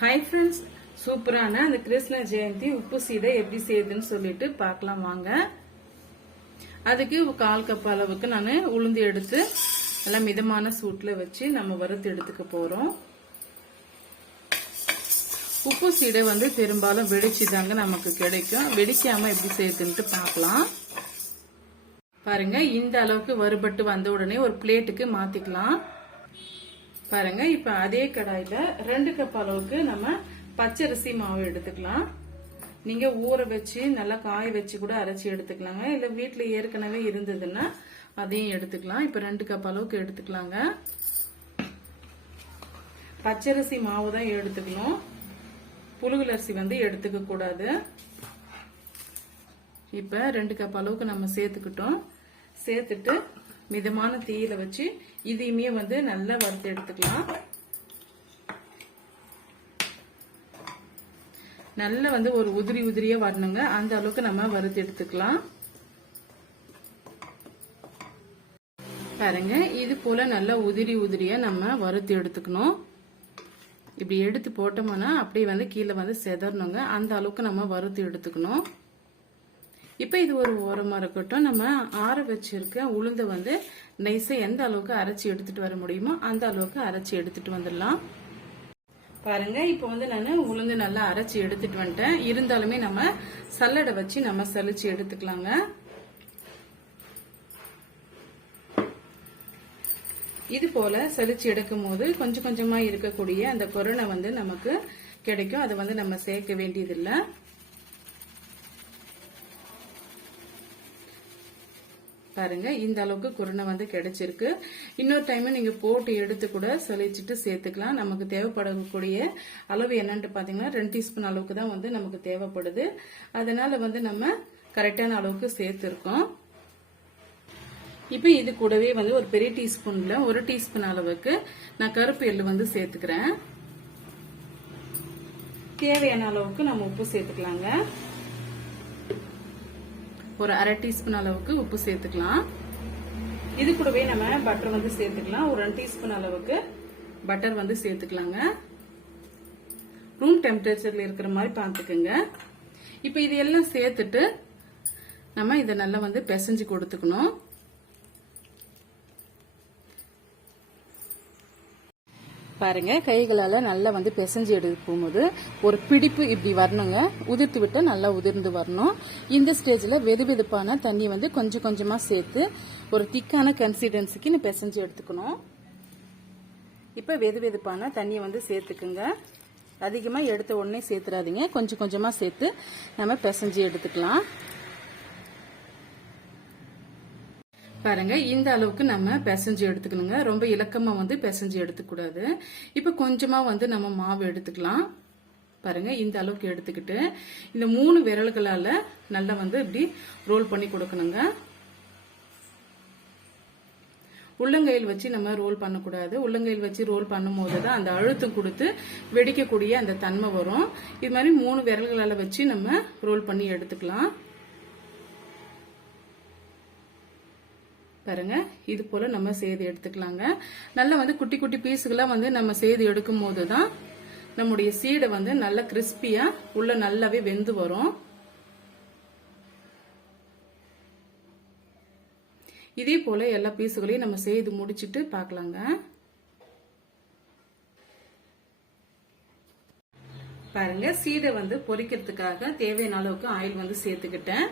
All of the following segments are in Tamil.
ஹை ஃப்ரெண்ட்ஸ் சூப்பரான அந்த கிருஷ்ண ஜெயந்தி உப்பு சீடை எப்படி செய்யுதுன்னு சொல்லிட்டு பார்க்கலாம் வாங்க. அதுக்கு கால் கப் அளவுக்கு நான் உளுந்து எடுத்து நல்லா மிதமான சூட்டில் வச்சு நம்ம வறுத்து எடுத்துக்க போகிறோம் உப்பு சீடை வந்து பெரும்பாலும் வெடிச்சு தாங்க நமக்கு கிடைக்கும். வெடிக்காமல் எப்படி செய்யுதுன்ட்டு பார்க்கலாம். பாருங்க இந்த அளவுக்கு வறுபட்டு வந்த உடனே ஒரு பிளேட்டுக்கு மாற்றிக்கலாம் பாருங்க இப்ப அதே கடாயில ரெண்டு கப் அளவுக்கு நம்ம பச்சரிசி மாவு எடுத்துக்கலாம். நீங்க ஊற வச்சு நல்லா காய வச்சு கூட அரைச்சி எடுத்துக்கலாங்க. இல்ல வீட்டுல ஏற்கனவே இருந்ததுன்னா அதையும் எடுத்துக்கலாம். இப்ப ரெண்டு கப் அளவுக்கு எடுத்துக்கலாங்க. பச்சரிசி மாவு தான் எடுத்துக்கணும். புழுகுலரிசி அரிசி வந்து எடுத்துக்க கூடாது. இப்ப ரெண்டு கப் அளவுக்கு நம்ம சேர்த்துக்கிட்டோம். சேர்த்துட்டு மிதமான தீயில வச்சு இதையுமே வந்து நல்லா வறுத்து எடுத்துக்கலாம். நல்லா வந்து ஒரு உதிரி உதிரியா வரணுங்க. அந்த அளவுக்கு நம்ம வறுத்து எடுத்துக்கலாம். பாருங்க இது போல நல்லா உதிரி உதிரியா நம்ம வறுத்து எடுத்துக்கணும். இப்படி எடுத்து போட்டோம்னா அப்படியே வந்து கீழே வந்து செதறணுங்க. அந்த அளவுக்கு நம்ம வறுத்து எடுத்துக்கணும். இப்போ இது ஒரு ஓரமாக இருக்கட்டும். நம்ம ஆற வச்சிருக்க உளுந்தை வந்து நைஸை எந்த அளவுக்கு அரைச்சி எடுத்துட்டு வர முடியுமோ அந்த அளவுக்கு அரைச்சி எடுத்துட்டு வந்துடலாம். பாருங்க இப்போ வந்து நான் உளுந்து நல்லா அரைச்சி எடுத்துட்டு வந்துட்டேன். இருந்தாலுமே நம்ம சல்லடை வச்சு நம்ம சலிச்சு எடுத்துக்கலாங்க. இது போல சலிச்சு எடுக்கும் போது கொஞ்சம் கொஞ்சமா இருக்கக்கூடிய அந்த கொரோனா வந்து நமக்கு கிடைக்கும். அதை வந்து நம்ம சேர்க்க வேண்டியதில்லை. பாருங்க. இந்த அளவுக்கு குருணை வந்து கிடைச்சிருக்கு. இன்னொரு டைம் நீங்க போட்டு எடுத்து கூட சலிச்சிட்டு சேர்த்துக்கலாம். நமக்கு தேவைப்படக்கூடிய அளவு என்னன்ட்டு பாத்தீங்கன்னா ரெண்டு டீஸ்பூன் அளவுக்கு தான் வந்து நமக்கு தேவைப்படுது. அதனால வந்து நம்ம கரெக்டான அளவுக்கு சேர்த்துருக்கோம். இப்போ இது கூடவே வந்து ஒரு பெரிய டீஸ்பூன்ல ஒரு டீஸ்பூன் அளவுக்கு நான் கருப்பு எள்ளு வந்து சேர்த்துக்கிறேன். தேவையான அளவுக்கு நம்ம உப்பு சேர்த்துக்கலாங்க. ஒரு அரை டீஸ்பூன் அளவுக்கு உப்பு சேர்த்துக்கலாம். இது கூடவே நம்ம பட்டர் வந்து சேர்த்துக்கலாம். ஒரு ரெண்டு டீஸ்பூன் அளவுக்கு பட்டர் வந்து சேர்த்துக்கலாங்க. ரூம் டெம்பரேச்சர்ல இருக்கிற மாதிரி பார்த்துக்கோங்க. இப்போ இது எல்லாம் சேர்த்துட்டு நம்ம இதை நல்லா வந்து பிசைஞ்சு கொடுத்துக்கணும். பாருங்க கைகளால் நல்லா வந்து பிசைஞ்சு எடுக்கும்போது ஒரு பிடிப்பு இப்படி வரணுங்க. உதிர்த்து விட்டு நல்லா உதிர்ந்து வரணும். இந்த ஸ்டேஜில் வெது வெதுப்பான தண்ணி வந்து கொஞ்சம் கொஞ்சமாக சேர்த்து ஒரு திக்கான கன்சிஸ்டன்சிக்கு நான் பிசைஞ்சு எடுத்துக்கணும். இப்போ வெது வெதுப்பான தண்ணியை வந்து சேர்த்துக்குங்க. அதிகமாக எடுத்த உடனே சேர்த்துறாதீங்க. கொஞ்சம் கொஞ்சமாக சேர்த்து நம்ம பிசைஞ்சு எடுத்துக்கலாம். பாருங்க இந்த அளவுக்கு நம்ம பிசைஞ்சு எடுத்துக்கணுங்க. ரொம்ப இலக்கமா வந்து பிசைஞ்சு எடுத்துக்கூடாது. இப்போ கொஞ்சமா வந்து நம்ம மாவு எடுத்துக்கலாம். பாருங்க இந்த அளவுக்கு எடுத்துக்கிட்டு இந்த மூணு விரல்களால நல்லா வந்து இப்படி ரோல் பண்ணி கொடுக்கணுங்க. உள்ளங்கையில் வச்சு நம்ம ரோல் பண்ணக்கூடாது. உள்ளங்கையில் வச்சு ரோல் பண்ணும்போது தான் அந்த அழுத்தம் கொடுத்து வெடிக்கக்கூடிய அந்த தன்மை வரும். இது மாதிரி மூணு விரல்களால வச்சு நம்ம ரோல் பண்ணி எடுத்துக்கலாம். பாருங்க. இது போல நம்ம செய்தி எடுத்துக்கலாங்க. நல்லா வந்து குட்டி குட்டி பீஸுகளா வந்து நம்ம செய்து எடுக்கும் போது தான் நம்முடைய சீடை வந்து நல்ல கிறிஸ்பியா உள்ள நல்லாவே வெந்து வரும். இதே போல எல்லா பீஸுகளையும் நம்ம செய்து முடிச்சிட்டு பார்க்கலாங்க பாருங்க சீடை வந்து பொரிக்கிறதுக்காக தேவையான அளவுக்கு ஆயில் வந்து சேர்த்துக்கிட்டேன்.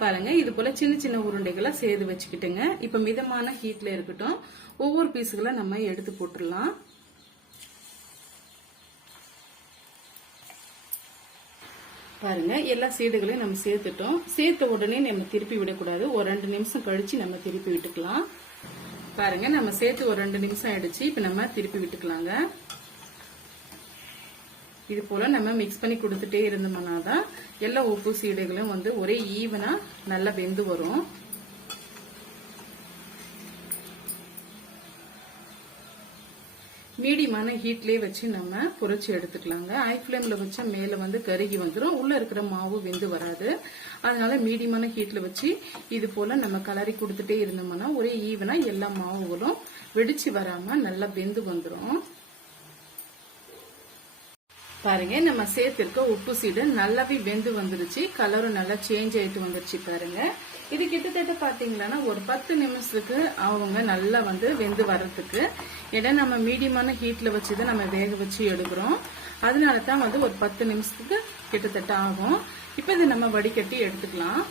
பாருங்க இது போல சின்ன சின்ன உருண்டைகளை சேர்த்து வச்சுக்கிட்டுங்க. இப்ப மிதமான ஹீட்ல இருக்கட்டும் ஒவ்வொரு பீஸுகளை நம்ம எடுத்து போட்டுடலாம். பாருங்க எல்லா சீடுகளையும் நம்ம சேர்த்துட்டோம். சேர்த்த உடனே நம்ம திருப்பி விடக்கூடாது. ஒரு ரெண்டு நிமிஷம் கழிச்சு நம்ம திருப்பி விட்டுக்கலாம். பாருங்க நம்ம சேர்த்து ஒரு ரெண்டு நிமிஷம் ஆயிடுச்சு. இப்ப நம்ம திருப்பி விட்டுக்கலாங்க. இது போல நம்ம மிக்ஸ் பண்ணி கொடுத்துட்டே இருந்தோம்னா தான் எல்லா உப்பு சீடைகளும் வந்து ஒரே ஈவனா நல்லா வெந்து வரும். மீடியமான ஹீட்லயே வச்சு நம்ம பொறிச்சு எடுத்துக்கலாங்க. ஹை ஃப்ளேம்ல வச்சா மேல வந்து கருகி வந்துடும் உள்ள இருக்கிற மாவு வெந்து வராது. அதனால மீடியமான ஹீட்ல வச்சு இது போல நம்ம கலரி கொடுத்துட்டே இருந்தோம்னா ஒரே ஈவனா எல்லா மாவுகளும் வெடிச்சு வராம நல்லா வெந்து வந்துடும் பாருங்க நம்ம சேர்த்திருக்க உப்பு சீடு நல்லாவே வெந்து வந்துருச்சு. கலரும் நல்லா சேஞ்ச் ஆயிட்டு வந்துருச்சு பாருங்க. இது கிட்டத்தட்ட பாத்தீங்கன்னா ஒரு பத்து நிமிஷத்துக்கு அவங்க நல்லா வந்து வெந்து வர்றதுக்கு. ஏன்னா நம்ம மீடியமான ஹீட்ல வச்சுதான் நம்ம வேக வச்சு எடுக்கிறோம். அதனால தான் வந்து ஒரு பத்து நிமிஷத்துக்கு கிட்டத்தட்ட ஆகும். இப்போ இதை நம்ம வடிகட்டி எடுத்துக்கலாம்.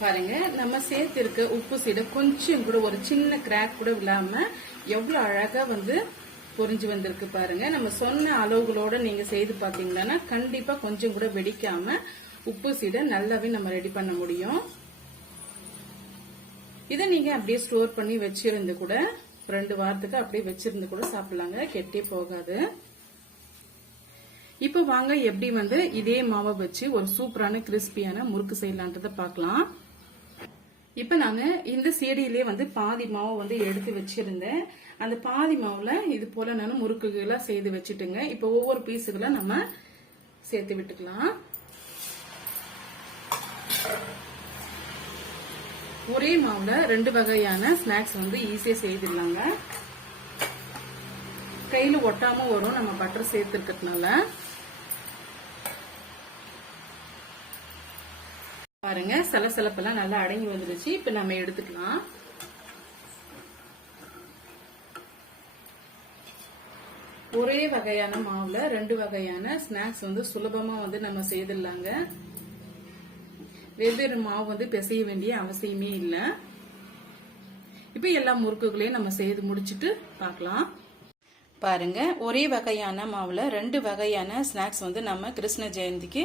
பாருங்க நம்ம சேர்த்துருக்க உப்பு சீடை கொஞ்சம் கூட ஒரு சின்ன கிராக் கூட இல்லாம எவ்வளவு அழகா வந்து பொரிஞ்சு வந்திருக்கு பாருங்க. நம்ம சொன்ன அளவுகளோட நீங்க செய்து பாத்தீங்கன்னா கண்டிப்பா கொஞ்சம் கூட வெடிக்காம உப்பு சீடை நல்லாவே நம்ம ரெடி பண்ண முடியும். இதை நீங்க அப்படியே ஸ்டோர் பண்ணி வச்சிருந்து கூட ரெண்டு வாரத்துக்கு அப்படியே வச்சிருந்து கூட சாப்பிடலாங்க. கெட்டே போகாது. இப்போ வாங்க எப்படி வந்து இதே மாவை வச்சு ஒரு சூப்பரான கிறிஸ்பியான முறுக்கு செய்யலான்றத பார்க்கலாம். இப்போ நான் இந்த சீடியிலே வந்து பாதி மாவை வந்து எடுத்து வச்சிருந்தேன். அந்த பாதி மாவில் இது போல் நான் முறுக்குகளை செய்து வச்சுட்டுங்க. இப்போ ஒவ்வொரு பீஸுகளை நம்ம சேர்த்து விட்டுக்கலாம். ஒரே மாவில் ரெண்டு வகையான ஸ்நாக்ஸ் வந்து ஈஸியாக செய்திடலாங்க. கையில் ஒட்டாமல் வரும். நம்ம பட்டர் சேர்த்துருக்கிறதுனால. பாருங்க சலசலப்பெல்லாம் நல்லா அடங்கி வந்துருச்சு இப்ப நம்ம எடுத்துக்கலாம். ஒரே வகையான மாவுல ரெண்டு வகையான ஸ்நாக்ஸ் வந்து சுலபமா வந்து நம்ம செய்திடலாங்க. வெவ்வேறு மாவு வந்து பிசைய வேண்டிய அவசியமே இல்லை. இப்ப எல்லா முறுக்குகளையும் நம்ம செய்து முடிச்சிட்டு பார்க்கலாம் பாருங்க. ஒரே வகையான மாவுல ரெண்டு வகையான ஸ்நாக்ஸ் வந்து நம்ம கிருஷ்ண ஜெயந்திக்கு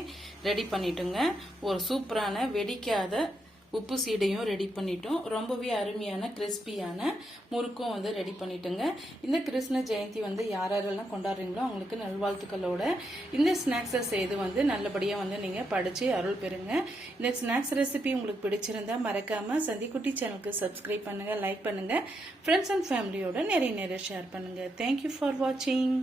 ரெடி பண்ணிட்டோங்க. ஒரு சூப்பரான வெடிக்காத உப்பு சீடையும் ரெடி பண்ணிட்டோம். ரொம்பவே அருமையான கிறிஸ்பியான முறுக்கும் வந்து ரெடி பண்ணிட்டோங்க. இந்த கிருஷ்ண ஜெயந்தி வந்து யார் யாரெல்லாம் கொண்டாடுறீங்களோ அவங்களுக்கு நல்வாழ்த்துக்களோட இந்த ஸ்நாக்ஸை செய்து வந்து நல்லபடியாக வந்து நீங்கள் படித்து அருள் பெறுங்க. இந்த ஸ்நாக்ஸ் ரெசிபி உங்களுக்கு பிடிச்சிருந்தா மறக்காமல் சந்திக்குட்டி சேனலுக்கு சப்ஸ்கிரைப் பண்ணுங்கள் லைக் பண்ணுங்கள் ஃப்ரெண்ட்ஸ் அண்ட் ஃபேமிலியோட நிறைய நிறைய ஷேர் பண்ணுங்கள் தேங்க்யூ ஃபார் வாட்சிங்